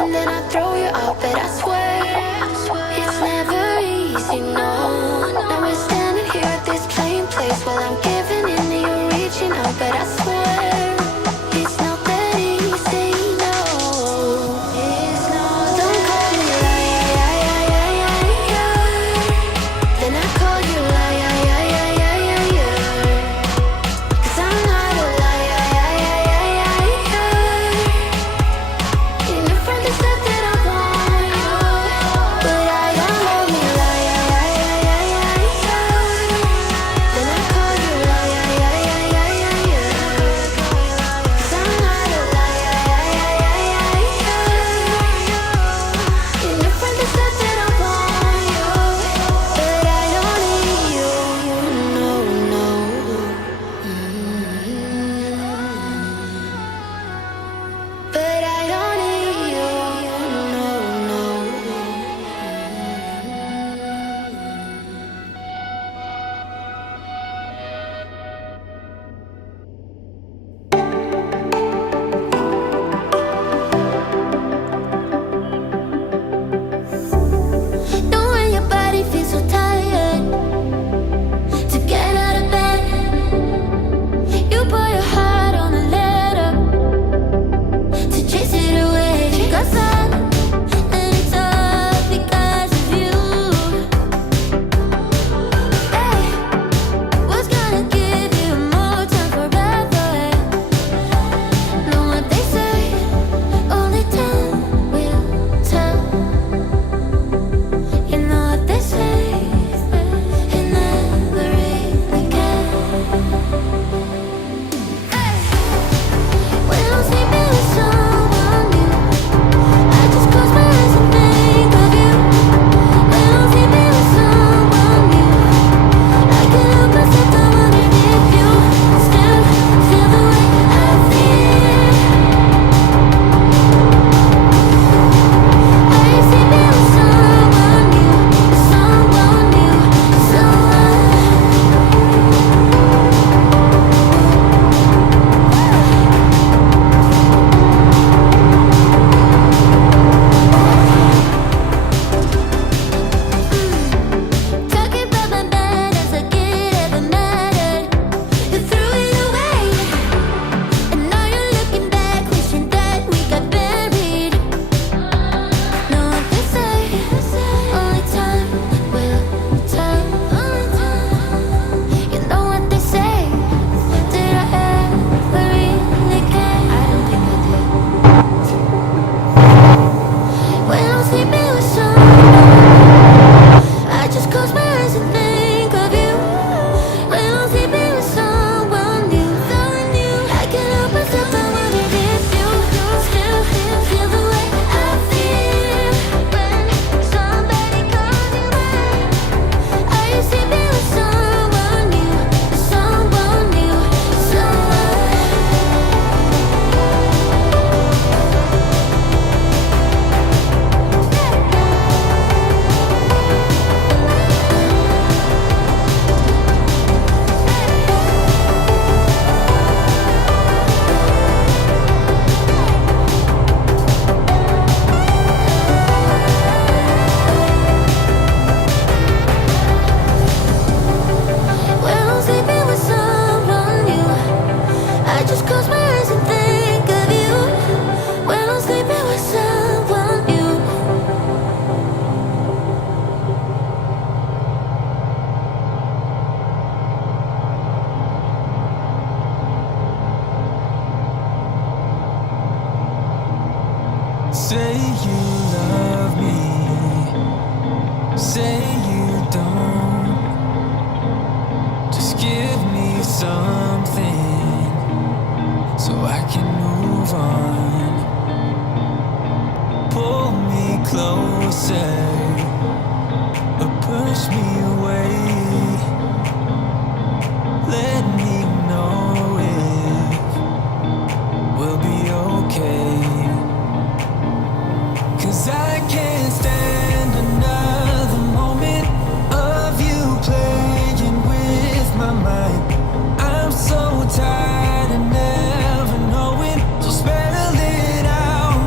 and then I throw you out. But I swear, it's never easy, no. Now we're standing here at this plain place while I'm giving in and you're reaching out. But I swear, it's not that easy, no. It's not. Don't call me liar, then I call you liar, 'cause I'm not a liar. And your friend has said that I want you, but I don't know me liar, then I call you liar, 'cause I'm not a liar. And your friend has said that I want you, but I don't need you, no, no. But I don't need you, no, no. Know when your body feels so tired to get out of bed, you put your heart on a letter to chase it away. Cause and it's all because of you. Hey, what's gonna give you more time forever? Know what they say, only time will tell. You know what they say, it never really can. Hey, when I'm sleeping with someone new, I just close my eyes and think of you. When I'm sleeping with someone new, I can't help myself, I wonder if you still feel the way I feel. Are you sleeping with someone new, someone new, someone? Talking about my bed as like it ever mattered. You threw it away, and now you're looking back, wishing that we got buried. Know what they say, only time will tell. You know what they say, did I ever really care? I don't think I did. When I'm sleeping with someone, I just close my eyes and think of you. When I'm sleeping with someone new, I can't help myself, I wonder if you still feel the way I feel. When somebody calls you back, are you sleeping with someone new, someone new, someone? When I'm sleeping with someone new, I just close my eyes and think of you. When I'm sleeping with someone new. Say you love me, say you don't. Just give me something so I can move on. Pull me closer or push me away. Let me know if we'll be okay. 'Cause I can't stand another moment of you playing with my mind. I'm so tired of never knowing, so spell it out.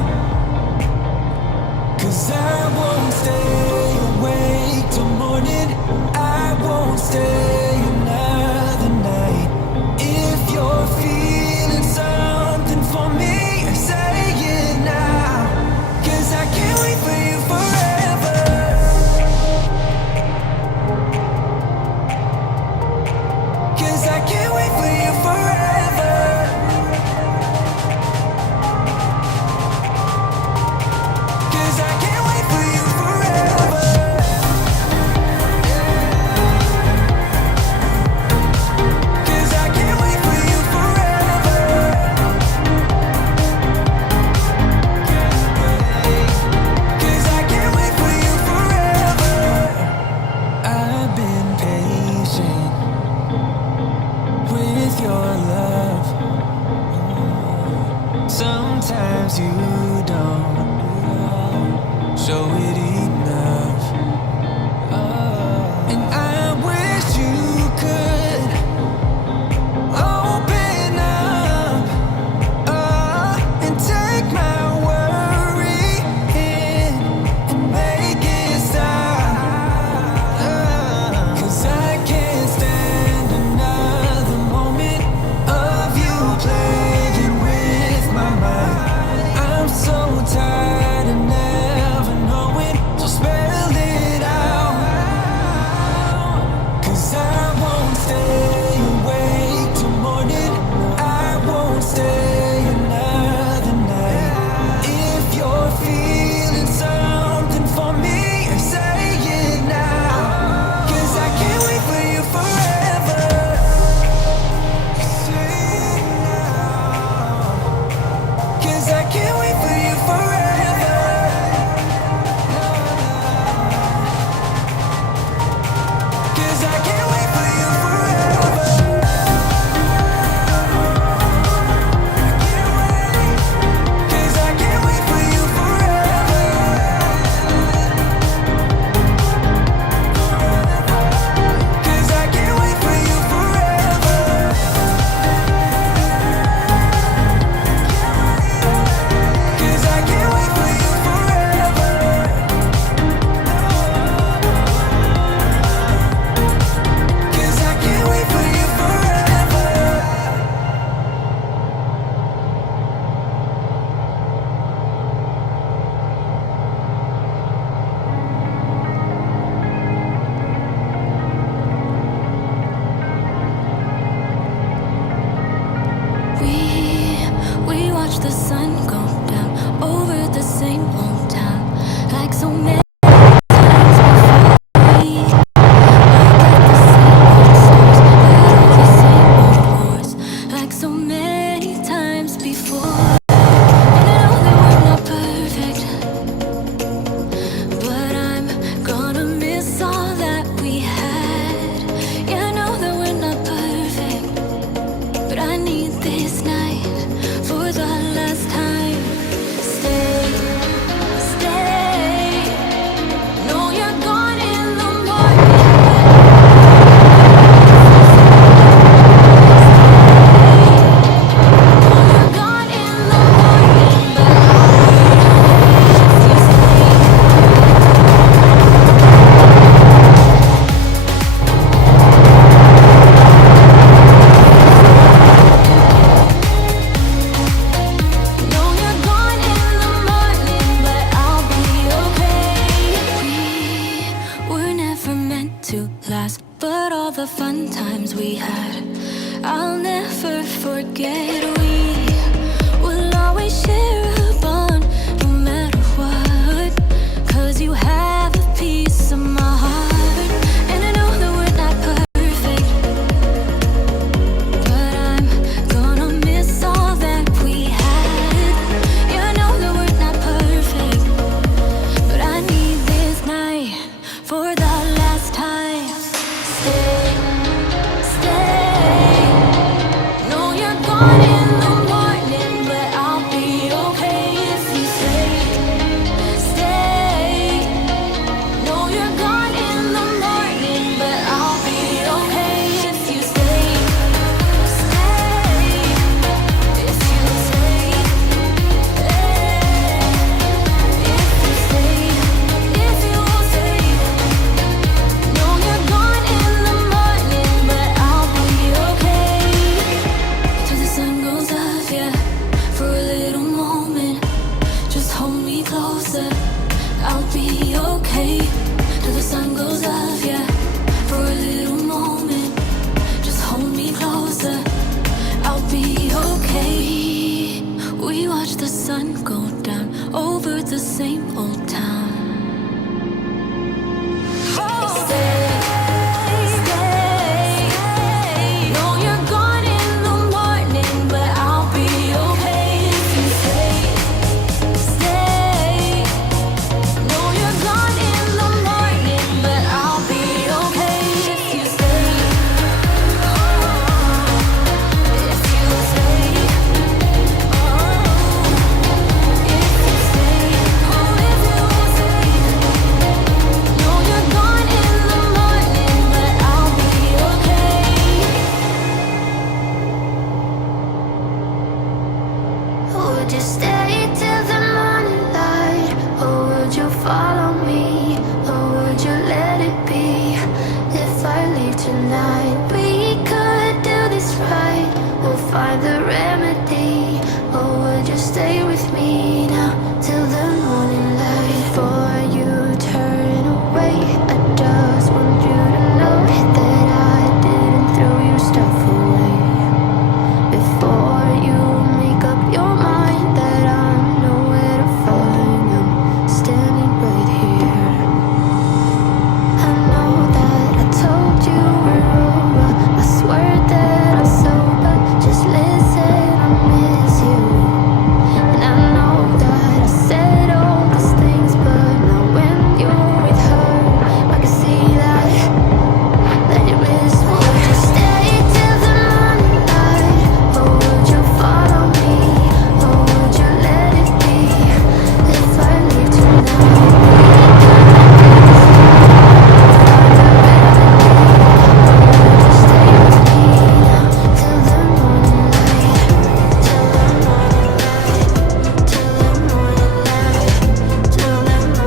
'Cause I won't stay awake till morning. I won't stay another night. If you're feeling something for me, say it now. 'Cause I can't wait for you forever. 'Cause I can't wait for you forever. 'Cause I can't wait for you forever. 'Cause I can't wait for you forever. 'Cause I can't wait for you forever. I've been patient with your love. Sometimes you don't show it enough. And I wish you could open up, and take my worry in and make it stop. 'Cause I can't stand another moment of you playing with my mind. I'm so tired of never knowing, so spell it out. 'Cause I won't stay awake till morning. I won't stay another night. If you're feeling something for me, say it now. 'Cause I can't wait for you forever. Say it now. 'Cause I can't wait for you forever. 'Cause I can't wait for you forever. Can't wait. 'Cause I can't wait for you forever. 'Cause I can't wait for you forever. 'Cause I can't wait for you forever. 'Cause I can't wait for you forever. We watch the sun go down over the same hometown, like so many times before. We look at the same old stars, battle the same old wars, like so many times before. And I know that we're not perfect, but I'm gonna miss all that we had. Yeah, I know that we're not perfect, but I need this night for the last time. Stay, stay. No, you're gone in the morning. No, you're gone in the morning, but if you stay. No, you're gone in the morning, but I'll be okay. We were never meant to last, but all the fun times we had, I'll never forget. We will always share a bond, no matter what. 'Cause you have a piece of my heart, and I know that we're not perfect, but I'm gonna miss all that we had. Yeah, I know that we're not perfect, but I need this night for the last time. Stay, stay. No, you're gone in the I'll be okay till the sun goes up, yeah. For a little moment, just hold me closer. I'll be okay. We watch the sun go down over the same old town. Stay, stay. Know you're gone in the morning, but I'll be okay if you stay, stay. Know you're gone in the morning, but I'll be okay if you stay. If you stay, if you stay, oh, if you stay. Know you're gone in the morning, but I'll be okay. Would you stay till the morning light, or would you follow me, or would you let it be? If I leave tonight, we could do this right. We'll find the